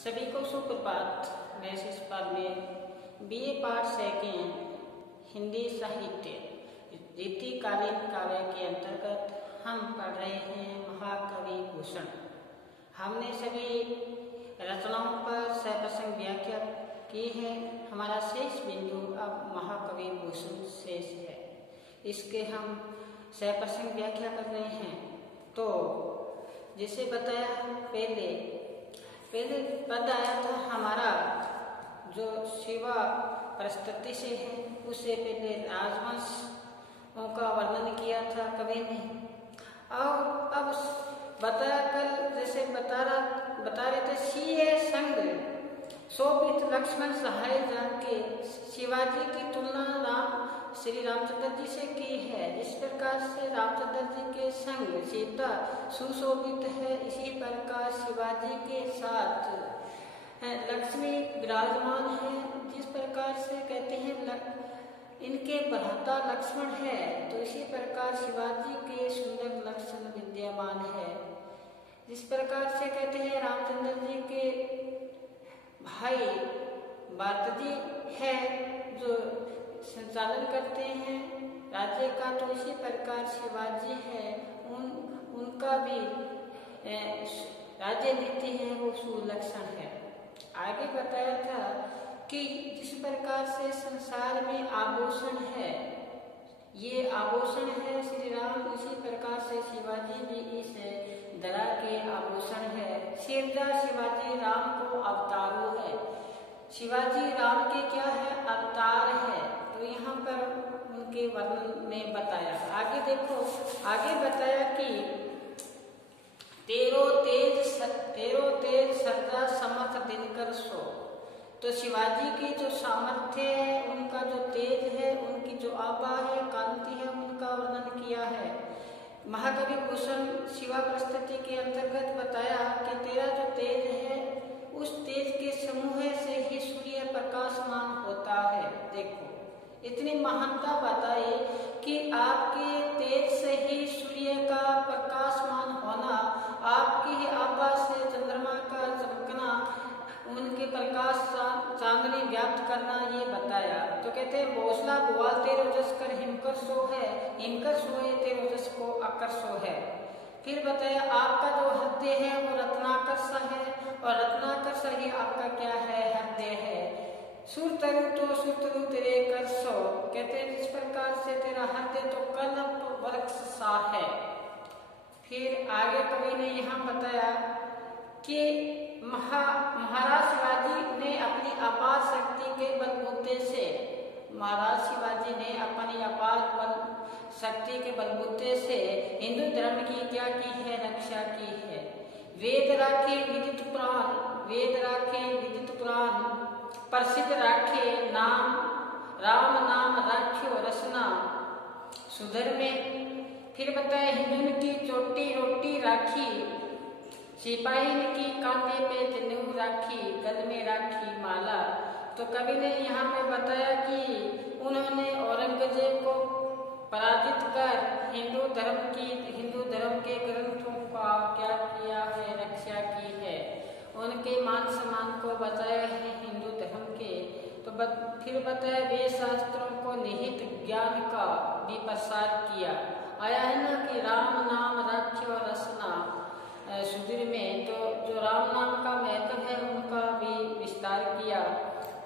सभी को सुप्रभात। मैं शिषपाल में बीए पार्ट सेकेंड हिंदी साहित्य रीतिकालीन काव्य के अंतर्गत हम पढ़ रहे हैं महाकवि भूषण। हमने सभी रचनाओं पर सप्रसंग व्याख्या की है। हमारा शेष बिंदु अब महाकवि भूषण शेष है, इसके हम सप्रसंग व्याख्या कर रहे हैं। तो जैसे बताया पहले पद आया था हमारा जो शिवा प्रस्तुति से है, उससे पहले राजवंशों का वर्णन किया था कवि ने। और अब बताया कल जैसे बता रहे थे सीए संग शोभित लक्ष्मण सहाय जान के शिवाजी की तुलना श्री रामचंद्र जी से की है। जिस प्रकार से रामचंद्र जी के संग सीता सुशोभित है, इसी प्रकार शिवाजी के साथ लक्ष्मी विराजमान है। जिस प्रकार से कहते हैं इनके भ्राता लक्ष्मण है, तो इसी प्रकार शिवाजी के सुंदर लक्षण विद्यमान है। जिस प्रकार से कहते हैं रामचंद्र जी के भाई भरत जी है जो संचालन करते हैं राज्य का, तो इसी प्रकार शिवाजी है उनका भी राज्य नीति है वो सुलक्षण है। आगे बताया था कि जिस प्रकार से संसार में आभूषण है, ये आभूषण है श्री राम, उसी प्रकार से शिवाजी भी इस धरा के आभूषण है। सिरदार शिवाजी राम को अवतारू है। शिवाजी राम के क्या है? अवतार है। तो यहाँ पर उनके वर्णन में बताया। आगे देखो, आगे बताया कि तेरो तेज सरदा समर्थ दिनकर सो। तो शिवाजी की जो सामर्थ्य है, उनका जो तेज है, उनकी जो आभा है, कांति है, उनका वर्णन किया है। महाकवि भूषण शिवा प्रस्तुति के अंतर्गत बताया कि तेरा जो तेज है, उस तेज के समूह से ही सूर्य प्रकाशमान होता है। देखो इतनी महानता बताई कि आपके तेज से ही सूर्य का प्रकाशमान होना, आपकी ही आभा से चंद्रमा का चमकना, उनके प्रकाश चांदनी व्याप्त करना, ये बताया। तो कहते हैं भोसला भुआल तेरो जस कर हिमकर सो है, हिमकर सोए तेरो जस को आकर सो है। फिर बताया आपका जो हृदय है वो रत्नाकर सा है, और रत्नाकर सा ही आपका क्या है? हृदय है। सुरतरु तो सुरतरु तेरे कर सो। कहते हैं जिस प्रकार से तेरा हृदय तो कल्प वृक्ष सा है। फिर आगे कवि ने यहाँ बताया कि महाराज शिवाजी ने अपनी अपार शक्ति के बलबूते से, महाराज शिवाजी ने अपनी अपार शक्ति के बलबूते से हिंदू धर्म की क्या की है? रक्षा की है। वेद राखे विदित पुराण, वेद राखे विदित पुराण, प्रसिद्ध राखे नाम राम नाम राख्यो रसना सुधर में। फिर बताया हिंदुन की चोटी रोटी राखी, सिपाही की कांधे पे जनेऊ राखी, गल में राखी माला। तो कवि ने यहाँ पे बताया कि उन्होंने औरंगजेब को पराजित कर हिंदू धर्म के ग्रंथों का क्या किया है? रक्षा की है। उनके मान सम्मान को बचाया है हिंदू धर्म के। तो फिर बताया वे शास्त्रों को निहित ज्ञान का भी प्रसार किया। आया है ना कि राम नाम राख्यो रसना सुधीर में, तो जो राम नाम का महत्व है उनका भी विस्तार किया।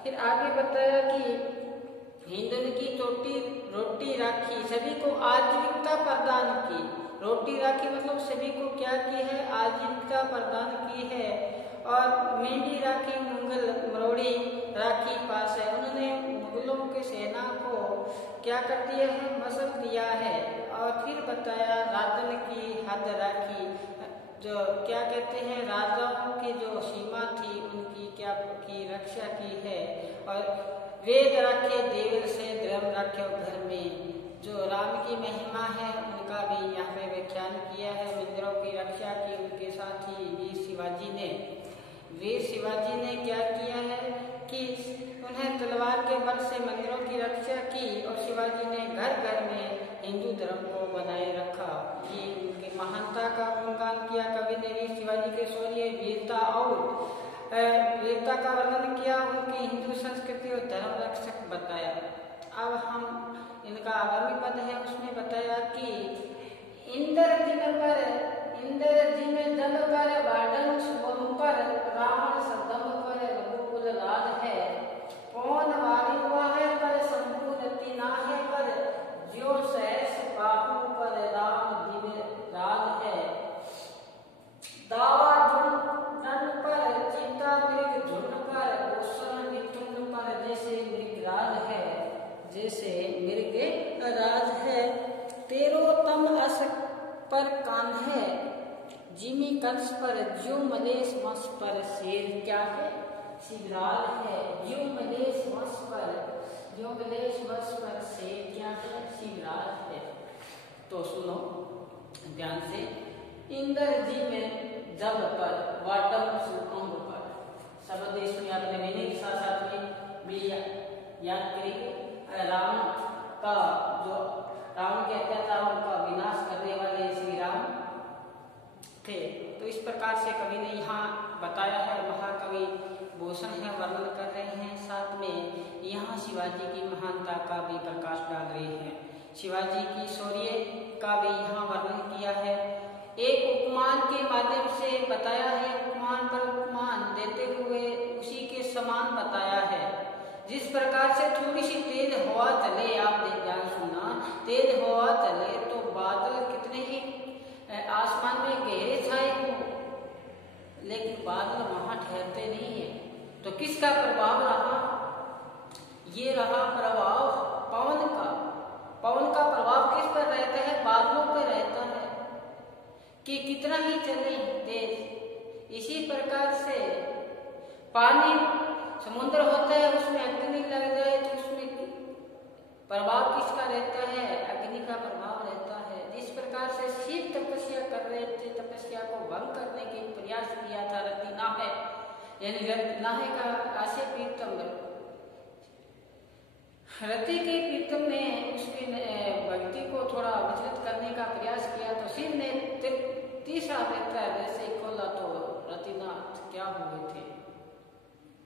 फिर आगे बताया कि हिंदुन की चोटी रोटी राखी, सभी को आजीविकता प्रदान की। रोटी राखी मतलब सभी को क्या की है? आजीविकता प्रदान की है। और मेंढी राखी मुगल मरोड़ी राखी पास है। उन्होंने मुगलों के सेना को क्या कर दिया है? मसल दिया है। और फिर बताया राजन की हद राखी, जो क्या कहते हैं राजाओं की जो सीमा थी उनकी क्या की रक्षा की है। और वेद राखे देवर से धर्म राख्यो घर में, जो राम की महिमा है उनका भी यहाँ पे व्याख्यान किया है। मंदिरों की रक्षा की उनके साथ ही वीर शिवाजी ने क्या किया है कि उन्हें तलवार के बल से मंदिरों की रक्षा की, और शिवाजी ने घर घर में हिंदू धर्म को बनाए रखा। ये उनकी महानता का गुणगान किया कवि ने वीर शिवाजी के शौर्य वीरता और वीरता का वर्णन किया, उनकी हिंदू संस्कृति और धर्म रक्षक बताया। अब हम इनका आगामी पद है उसमें बताया कि इंद्र जिन जल पर वाडन शुभम पर रावण सदम पर रघुकुल राज है, पवन वारी वाहे पर संपूर्ण नाहे कर, ज्यो सहस बाहु पर राम दिव्य राज है, दावा धन पर चीता मृग झुंड पर, भूषण मिथुन पर जैसे मृग राज है, जैसे मृग राज है, तेरोतम अस पर कान है, जिमी कंस पर ज्यो मलेश वंश पर शेर क्या है, शिवराज है, ज्यो मलेश वंश पर शेर क्या है, शिवराज है। तो सुनो ध्यान से, इंद्र जी में जब पर वाटम अंग पर, शब्द इसमें आपने मीनिंग के साथ साथ में भी याद करेंगे। राम का जो रावण के अत्याचारों का विनाश करने वाले श्री राम थे। तो इस प्रकार से कवि ने यहाँ बताया है, महाकवि भूषण है वर्णन कर रहे हैं, साथ में यहाँ शिवाजी की महानता का भी प्रकाश डाल रहे हैं, शिवाजी की शौर्य का भी यहाँ वर्णन किया है। एक उपमान के माध्यम से बताया है, उपमान पर उपमान देते हुए उसी के समान बताया है। जिस प्रकार से थोड़ी सी तेज हवा चले, आप ध्यान सुनना, तेज हवा चले तो बादल कितने ही आसमान में गहरे छाए हो, लेकिन बादल वहां ठहरते नहीं है। तो किसका प्रभाव रहा? ये रहा प्रभाव पवन का। पवन का प्रभाव किस पर रहता है? बादलों पर रहता है कि कितना ही चले तेज। इसी प्रकार से पानी समुद्र होता है, उसमें अग्नि लग जाए तो उसमें प्रभाव किसका रहता है? अग्नि का प्रभाव रहता है। जिस प्रकार से शिव तपस्या कर रहे थे, तपस्या को भंग करने के प्रयास किया था रति नाहे, यानी नाहे का आशय प्रीतम, रति के प्रीतम ने उसकी भक्ति को थोड़ा विचलित करने का प्रयास किया, तो शिव ने तीसरा नेत्र जैसे खोला तो रतिनाथ क्या हुए थे?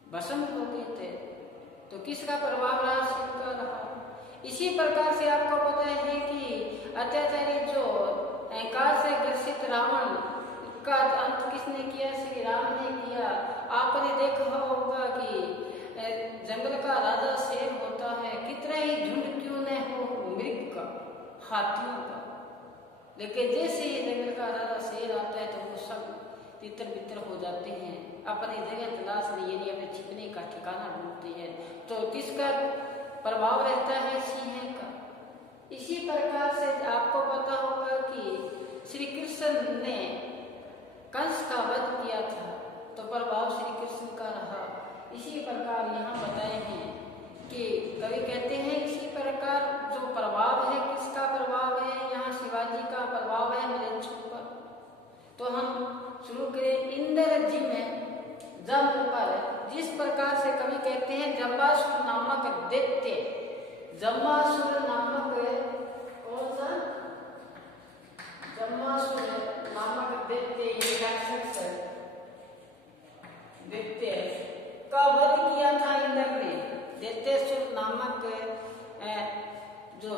भस्म हो गए थे। तो किसका प्रभाव रहा? शिव का रहा। इसी प्रकार से आपको पता है कि अत्याचारी जो अहंकार से ग्रसित रावण का अंत किसने किया? श्री राम ने किया। आपने देखा होगा कि जंगल का राजा शेर होता है, कितना ही झुंड क्यों न हो मृग का, हाथियों का, लेकिन जैसे ही जंगल का राजा शेर आता है तो वो सब तितर बितर हो जाते हैं, अपनी जगह तलाश एरिया में छिपने का ठिकाना ढूंढते हैं। तो किसका प्रभाव रहता है? सिंह का। इसी प्रकार से आपको पता होगा कि श्री कृष्ण ने कंस का वध किया था, तो प्रभाव श्री कृष्ण का रहा। इसी प्रकार यहाँ बताए हैं कि कवि कहते हैं इसी प्रकार जो प्रभाव है, किसका प्रभाव है? यहाँ शिवाजी का प्रभाव है मृत्यु पर। तो हम शुरू करें। इंद्र जी में जब पर, जिस प्रकार से कवि कहते हैं जम्बासुर नामक दैत्य, जम्बासुर नामक कौन सा? जम्बासुर नामक दैत्य, ये राक्षस दैत्य का वध किया था इंद्र ने। दैत्यासुर नामक जो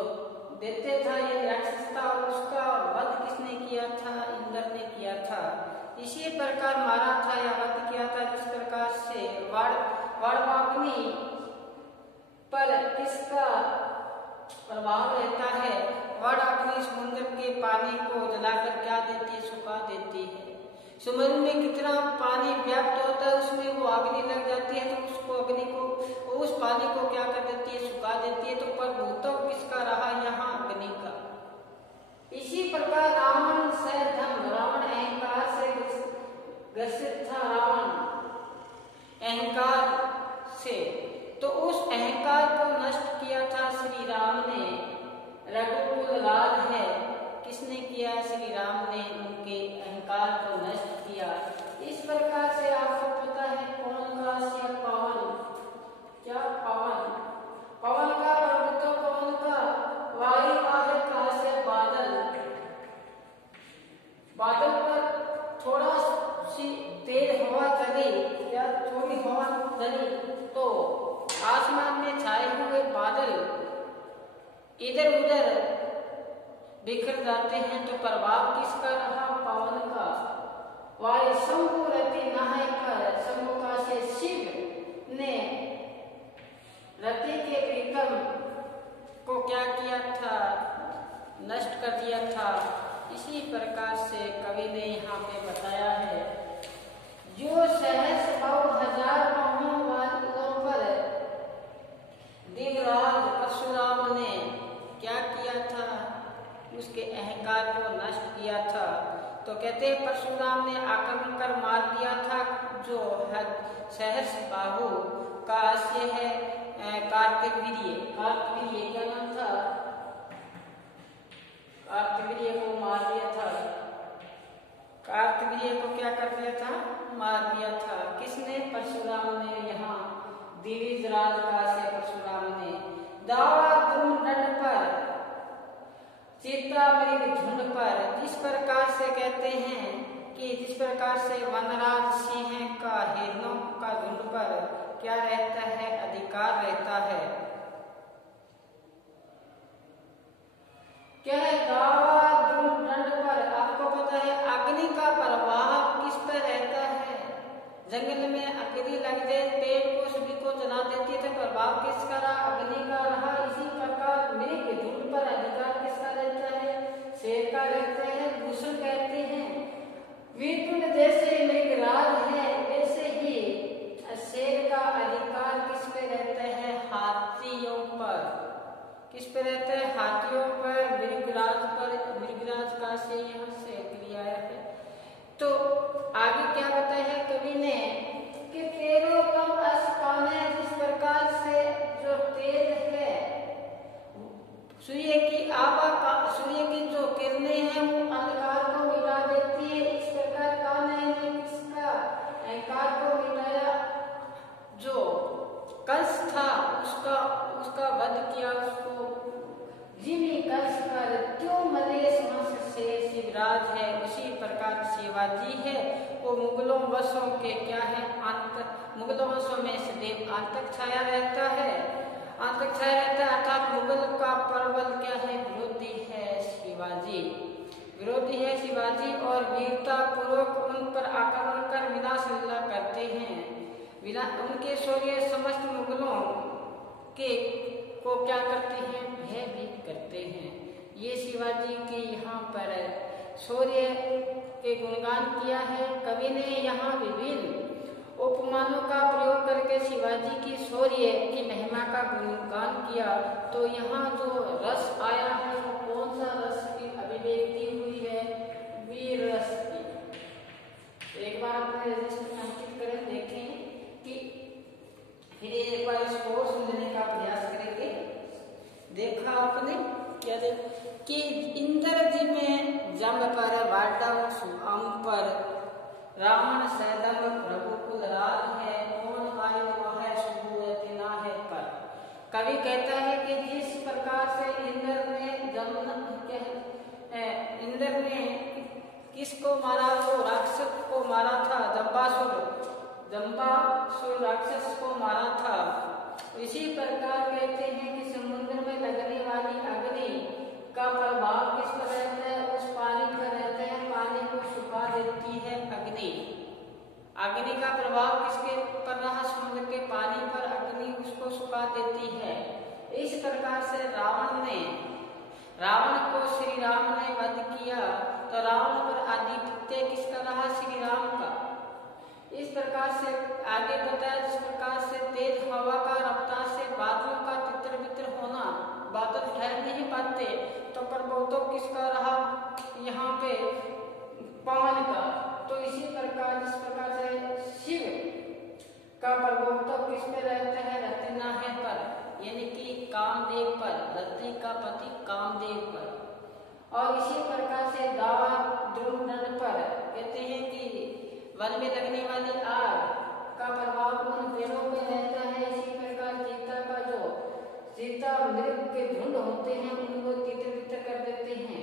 दैत्य था, ये राक्षस था, उसका वध किसने किया था? इंद्र ने किया था। इसी प्रकार मारा था या वध किया था, जिस प्रकार से वाड़वाग्नि पर किसका प्रभाव रहता है? वाड़वाग्नि समुद्र के पानी को जलाकर क्या देती है? सुखा देती है। समुद्र में कितना पानी व्याप्त होता है, उसमें वो अग्नि लग जाती है, तो उसको अग्नि को, उस पानी को क्या कर देती है? सुखा देती है। तो प्रभुत्व किसका रहा यहाँ? अग्नि का। इसी प्रकार रावण से रावण अहंकार से ग्रसित था, रावण अहंकार से, तो उस अहंकार को नष्ट किया था श्री राम ने। रघुकुल राज है, किसने किया? श्री राम ने उनके अहंकार को नष्ट किया। इस प्रकार से आपको पता है कौन का से पवन, क्या पवन, पवन का प्रभुत्व कौन का? वायु वाहे का से बादल, बादल पर थोड़ा तेज हवा चली या थोड़ी हवा चली तो आसमान में छाए हुए बादल इधर उधर बिखर जाते हैं, तो प्रभाव किसका रहा? पवन का। वायु शंभु रति नहाय कर शंभुका से शिव ने रति के प्रीतम को क्या किया था? नष्ट कर दिया था। इसी प्रकार से कवि ने यहाँ पे बताया है, जो सहस्र हजार बाहों वालों पर दिव्यराज परशुराम ने क्या किया था? उसके अहंकार को नष्ट किया था। तो कहते हैं परशुराम ने आक्रमण कर मार दिया था जो सहस्र बाहु का आशय है कार्तवीर्य। कार्तवीर्य क्या नाम था? कार्तवीर्य को मार दिया था। कार्तवीर्य को क्या कर दिया था? मार दिया था। किसने? परशुराम ने। यहाँ दिविजराज का से परशुराम ने दावा दंड पर चित्तामृग झुंड पर, जिस प्रकार से कहते हैं कि जिस प्रकार से वनराज सिंह का हिरणों का झुंड पर क्या रहता है? अधिकार रहता है। क्या है? दावा दंड पर। आपको पता है अग्नि का प्रभाव किस पर रहता है? जंगल में अग्नि लग जाए, पेड़ को सभी को जला देती है, तो प्रभाव किसका रहा? अग्नि का रहा। इसी प्रकार मृग झुंड पर अधिकार किसका रहता है? शेर का रहता है। भूषण कहते हैं विपुल जैसे मृगराज है, वैसे ही शेर का अधिकार किस पे रहता है? हाथियों पर। किस पे रहता है? हाथियों पर, मृगराज पर। मृगराज का से यहाँ से क्रिया है। तो आगे क्या बताया है कवि ने कि तेरोतम अस्पान है, जिस प्रकार से जो तेज है सूर्य की आभा का, सूर्य की जो किरणें हैं वो अंधकार को मिटा देती है। इस प्रकार कान्हा ने किसका अहंकार को मिटाया? जो कंस था उसका वध किया, उसको जिमी कंस कर क्यों मलेश वंश से शिवराज है। उसी प्रकार शिवाजी है वो मुगलों वंशों के क्या है? मुगलों वंशों में सदैव आतंक छाया रहता है। आतंक छाया रहता है अर्थात मुगल का प्रबल क्या है? विरोधी है शिवाजी। विरोधी है शिवाजी और वीरता पूर्वक उन पर आक्रमण कर विनाश लीला करते हैं। उनके शौर्य समस्त मुगलों के को क्या करते हैं? भयभीत करते हैं। ये शिवाजी के यहाँ पर शौर्य के गुणगान किया है कवि ने। यहाँ विभिन्न उपमानों का प्रयोग करके शिवाजी की शौर्य की महिमा का गुणगान किया। तो यहाँ जो रस आया है वो कौन सा रस की अभिव्यक्ति हुई है? वीर रस की। एक बार अपने रजिस्टर में अंकित करें, देखें कि फिर एक बार इसको समझने का प्रयास करेंगे। देखा आपने क्या कि इंद्र जी में जम पर वाडव सुअम पर रावण सैदम रघुकुल राज है, कौन आयो वह सुबूरति ना है पर। कवि कहता है कि जिस प्रकार से इंद्र ने किसको मारा? वो राक्षस को मारा था, जंबासुर राक्षस को मारा था। इसी प्रकार कहते हैं कि समुद्र में लगने वाली अग्नि का प्रभाव किस पर रहता है? उस पानी पर रहता है। पानी को सुखा देती है अग्नि। अग्नि का प्रभाव किसके पर रहा? समुद्र के पानी पर अग्नि उसको सुखा देती है। इस प्रकार से रावण को श्री राम ने वध किया, तो रावण पर आधिपत्य किसका रहा? श्री राम का। इस प्रकार से आगे बताया, जिस प्रकार से तेज हवा का रफ्तार से बादलों का तितर बितर होना, बादल ठहर नहीं पाते, तो प्रभाव तो किसका रहा? यहाँ पे पवन का। तो इसी प्रकार जिस प्रकार से शिव का प्रभाव तो किस पे रहता है? रत्ना है पर, यानी कि कामदेव पर, रति का पति कामदेव पर। और इसी प्रकार से दावा ध्रुव दंड पर कहते हैं कि वन में लगने वाली आग का प्रभाव उन पेड़ों में रहता है। इसी प्रकार सीता मृग के झुंड होते हैं, उनको तितर बितर कर देते हैं।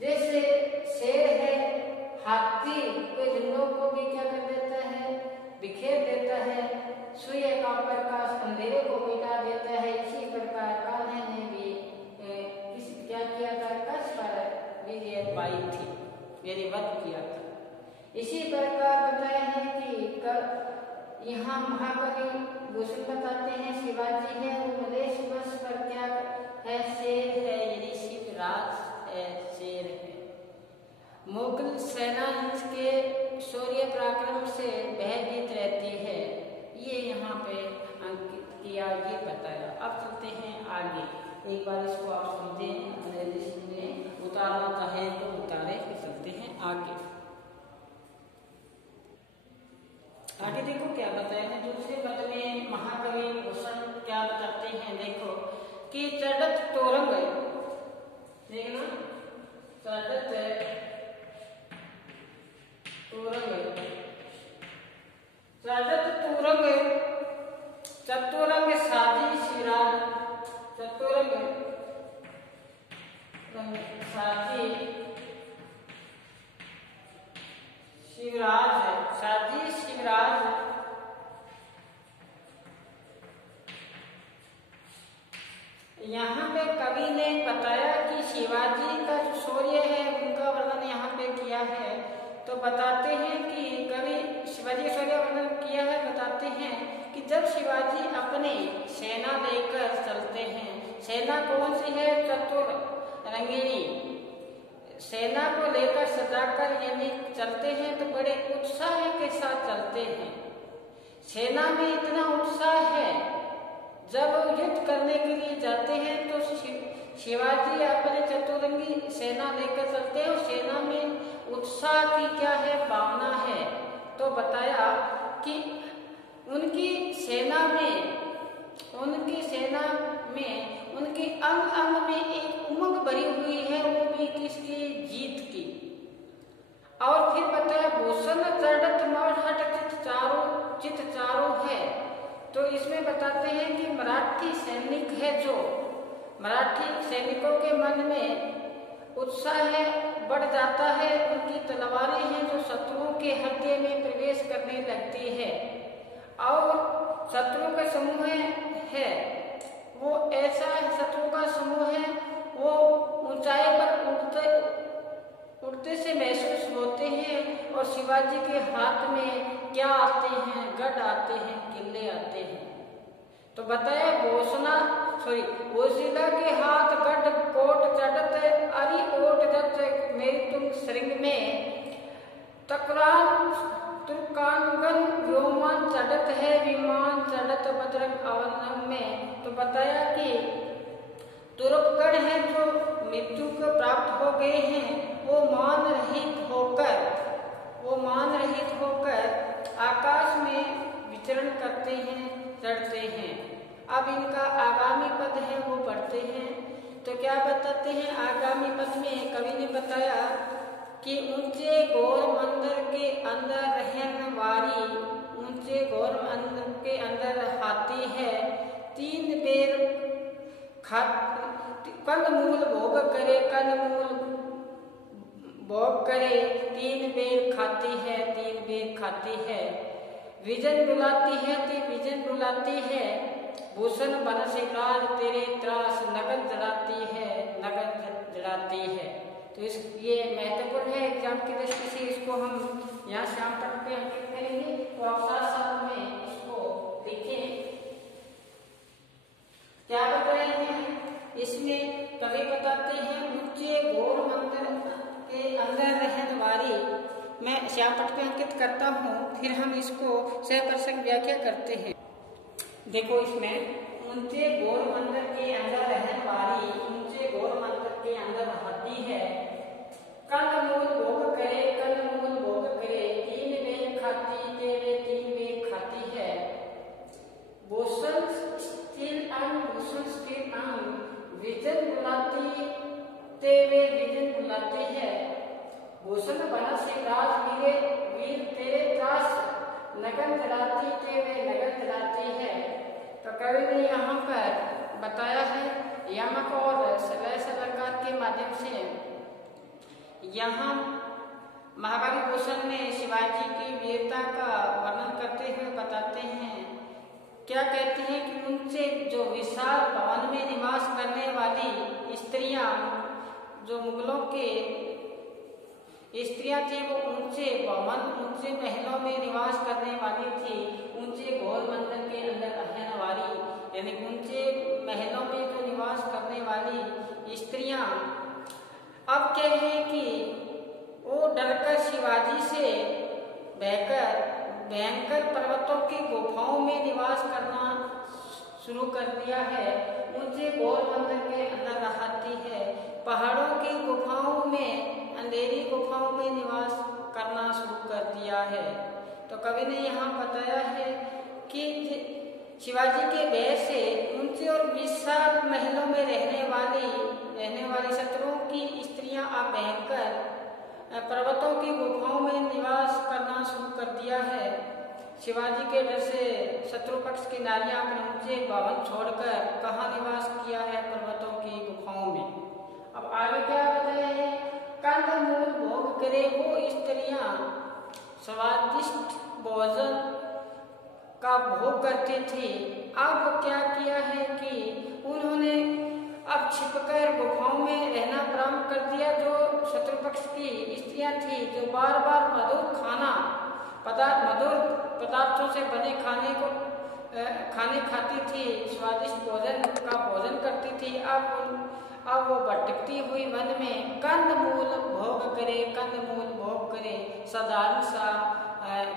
जैसे शेर है, हाथी के झुंडों को भी बिखेर देता है, सूर्य का प्रकाश अंधेरे को मिटा देता है। इसी प्रकार कान्हा ने भी क्या किया था, कस पर विजय पाई थी, मेरी वध किया था। इसी प्रकार बताया है कि यहाँ महाकवि भूषण बताते हैं शिवाजी है वो मलेश वश पर क्या है, शेर है, यदि शिवराज है, शेर है। मुगल सेना के शौर्य पराक्रम से भयभीत रहती है, ये यहाँ पे अंकित किया, ये बताया। अब चलते हैं आगे, एक बार इसको आप समझें, उतारना चाहे तो उतारे, फिर चलते हैं आगे। आगे देखो क्या बताया है, दूसरे पद में महाकवि भूषण क्या बताते हैं, देखो कि चढ़त तोरंग, देखना चढ़त तोरंग, चढ़त तोरंग चतुरंग साजी शिवराज, चतुरंग साजी शिवराज, साजी शिवराज यहाँ पे कवि ने बताया कि शिवाजी का जो शौर्य है उनका वर्णन यहाँ पे किया है। तो बताते हैं कि कवि शिवाजी का शौर्य वर्णन किया है, बताते हैं कि जब शिवाजी अपने सेना लेकर चलते हैं, सेना कौन सी है, चतुर रंगिणी, सेना को लेकर सजाकर यदि चलते हैं तो बड़े उत्साह के साथ चलते हैं। सेना में इतना उत्साह है, जब युद्ध करने के लिए जाते हैं तो शिवाजी अपने चतुरंगी सेना लेकर चलते हैं और सेना में उत्साह की क्या है, भावना है। तो बताया कि उनकी सेना में उनके अंग अंग में एक उमंग भरी हुई है, वो भी किसकी, जीत की। और फिर बताया भूषण चढ़त मरहट चित चारों है। तो इसमें बताते हैं कि मराठी सैनिक है, जो मराठी सैनिकों के मन में उत्साह है, बढ़ जाता है, उनकी तलवारें हैं जो शत्रुओं के हृदय में प्रवेश करने लगती है। और शत्रुओं का समूह है वो ऐसा शत्रु का समूह है, वो ऊंचाई पर उड़ते से महसूस होते हैं। और शिवाजी के हाथ में क्या आते हैं, गढ़ आते हैं, किले आते हैं। तो बताया ओशिला के हाथ गढ़ कोट चढ़त, अरि ओट जत मेरी तुम श्रृंग में, तकरार तुर्कांगन व्योमान चढ़त है, विमान चढ़त बजरंग अवनम में। तो बताया कि तुर्कगण है जो मृत्यु को प्राप्त हो गए हैं, वो मान रहित होकर आकाश में विचरण करते हैं, चढ़ते हैं। अब इनका आगामी पद है वो पढ़ते हैं। तो क्या बताते हैं आगामी पद में, कवि ने बताया कि ऊंचे गौर मंदिर के अंदर रहने वाली, ऊंचे गौर मंदिर के अंदर हाथी है, 3 बेर कंदमूल भोग करे, कंदमूल भोग करे, 3 बेर खाती है, 3 बेर खाती है। विजन बुलाती है, विजन बुलाती है, भूषण बन शिवराज तेरे त्रास, नगन जड़ाती है, नगन जड़ाती है। तो ये महत्वपूर्ण है, एग्जाम की दृष्टि से इसको हम यहाँ शाम तक पे अंकित करेंगे। तो आप साथ साथ में इसको लिखें। क्या बता रहे हैं इसमें, कवि बताते हैं ऊंचे गौर मंदिर के अंदर रहने वाली, मैं श्याम पट पे अंकित करता हूँ, फिर हम इसको सप्रसंग व्याख्या करते हैं। देखो इसमें ऊंचे गौर मंदिर के अंदर रहने वाली, ऊंचे गौर मंदिर के अंदर हाथी है, कंदमूल भोग करे, कंदमूल भोग करे, 3 बेर खाती तेरे, 3 बेर खाती है। भूषण स्थिर अंग विजन बुलाती तेरे, विजन बुलाते हैं। भूषण बना शिवराज वीर तेरे त्रास, नगन चढ़ाती तेरे, नगन चढ़ाती है। तो कवि ने यहाँ पर बताया है यमक और सलैस अलंकार के माध्यम से, यहाँ महाकवि भूषण ने शिवाजी की वीरता का वर्णन करते हुए बताते हैं, क्या कहते हैं कि उनसे जो विशाल भवन में निवास करने वाली स्त्रियां, जो मुगलों के स्त्रियां थी, वो ऊंचे भवन, ऊंचे महलों में निवास करने वाली थी, ऊंचे घोर मंदिर के अंदर रहने वाली, यानी ऊंचे महलों में जो निवास करने वाली स्त्रियां, अब क्या है कि वो डरकर शिवाजी से भयंकर पर्वतों की गुफाओं में निवास करना शुरू कर दिया है, ऊंचे घोर मंदिर के अंदर रहती है, पहाड़ों की गुफाओं में, अंधेरी गुफाओं में निवास करना शुरू कर दिया है। तो कवि ने यहाँ बताया है कि शिवाजी के भय से ऊंचे और विशाल महलों में रहने वाली शत्रुओं की स्त्रियां अब भयंकर पर्वतों की गुफाओं में निवास करना शुरू कर दिया है। शिवाजी के डर से शत्रु पक्ष की नारियां अपने ऊंचे भवन छोड़कर कहाँ निवास किया है? पर्वतों की गुफाओं में। अब आगे क्या बताया है? कंदमूल भोग करे वो स्त्रियां स्वादिष्ट भोजन का भोग करती थी। अब क्या किया है कि उन्होंने अब छिपकर गुफाओं में रहना प्रारंभ कर दिया। जो शत्रु पक्ष की स्त्रियां थी, जो बार बार मधुर पदार्थों से बने खाने खाती थी, स्वादिष्ट भोजन का भोजन करती थी, अब वो भटकती हुई मन में कंदमूल भोग करे साधारण सा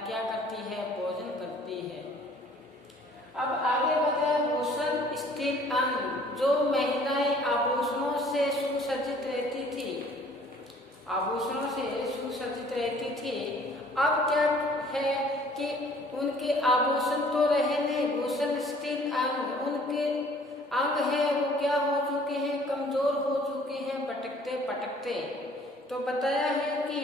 क्या करती है? भोजन करती है। अब आगे बताया भूषण स्थिर अंग, जो महिलाएं आभूषणों से सुसज्जित रहती थी, अब क्या है कि उनके आभूषण तो रहे नहीं, भूषण स्थिर अंग, उनके अंग है वो क्या हो चुके हैं? कमजोर हो चुके हैं, भटकते। तो बताया है कि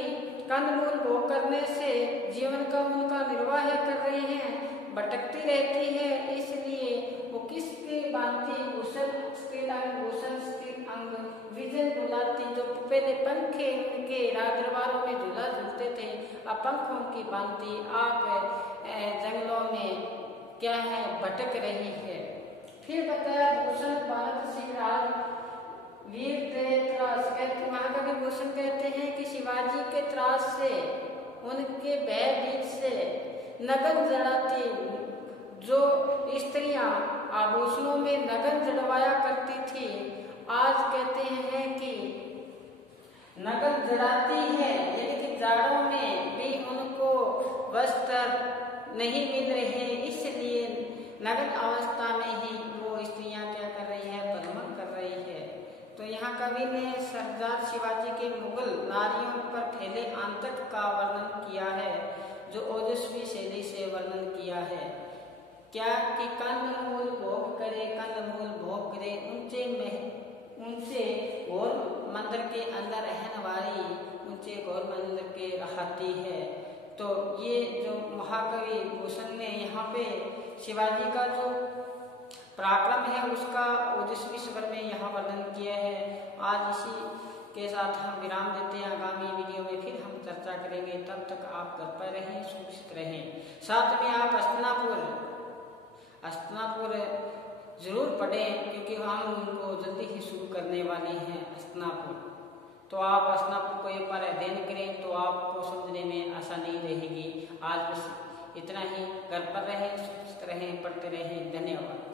कंदमूल भोग करने से जीवन का उनका निर्वाह कर रहे हैं, भटकती रहती है, इसलिए वो किसके बांधती? भूषण स्थिर अंग विजय बुलाती। जो पहले पंखे उनके राजदरबारों में झूला झूलते थे, अब पंख उनकी बांधती, आप जंगलों में क्या है? भटक रही है। फिर बताया भूषण भारत सिंह राज वीर त्रास, कहते महाकवि भूषण कहते हैं कि शिवाजी के त्रास से, उनके भयभीत से नगन जड़ाती, जो स्त्रियां आभूषणों में नगन जड़वाया करती थी, आज कहते हैं कि नगन जड़ाती है, यानी कि जाड़ों में भी उनको वस्त्र नहीं मिल रहे, इसलिए नग्न अवस्था में ही वो स्त्रियां क्या कर रही है? भ्रमण कर रही है। तो यहाँ कवि ने सरदार शिवाजी के मुगल नारियों पर फैले आतंक का वर्णन किया है, जो ओजस्वी शैली से वर्णन किया है। क्या कि कंदमूल भोग करे ऊंचे घोर मंदिर के अंदर रहने वाली, ऊंचे घोर मंदिर के रहती है। तो ये जो महाकवि भूषण ने यहाँ पे शिवाजी का जो पराक्रम है उसका ओजस्वी स्वर में यहाँ वर्णन किया है। आज इसी के साथ हम विराम देते हैं। आगामी वीडियो में फिर हम चर्चा करेंगे। तब तक आप घर पर रहें, सुरक्षित रहें। साथ में आप हस्तिनापुर जरूर पढ़ें, क्योंकि हम उनको जल्दी ही शुरू करने वाले हैं हस्तिनापुर। तो आप हस्तिनापुर को एक बार अध्ययन करें तो आपको समझने में आसानी रहेगी। आज बस इतना ही। घर पर रहें, सुरक्षित रहें, पढ़ते रहें। धन्यवाद।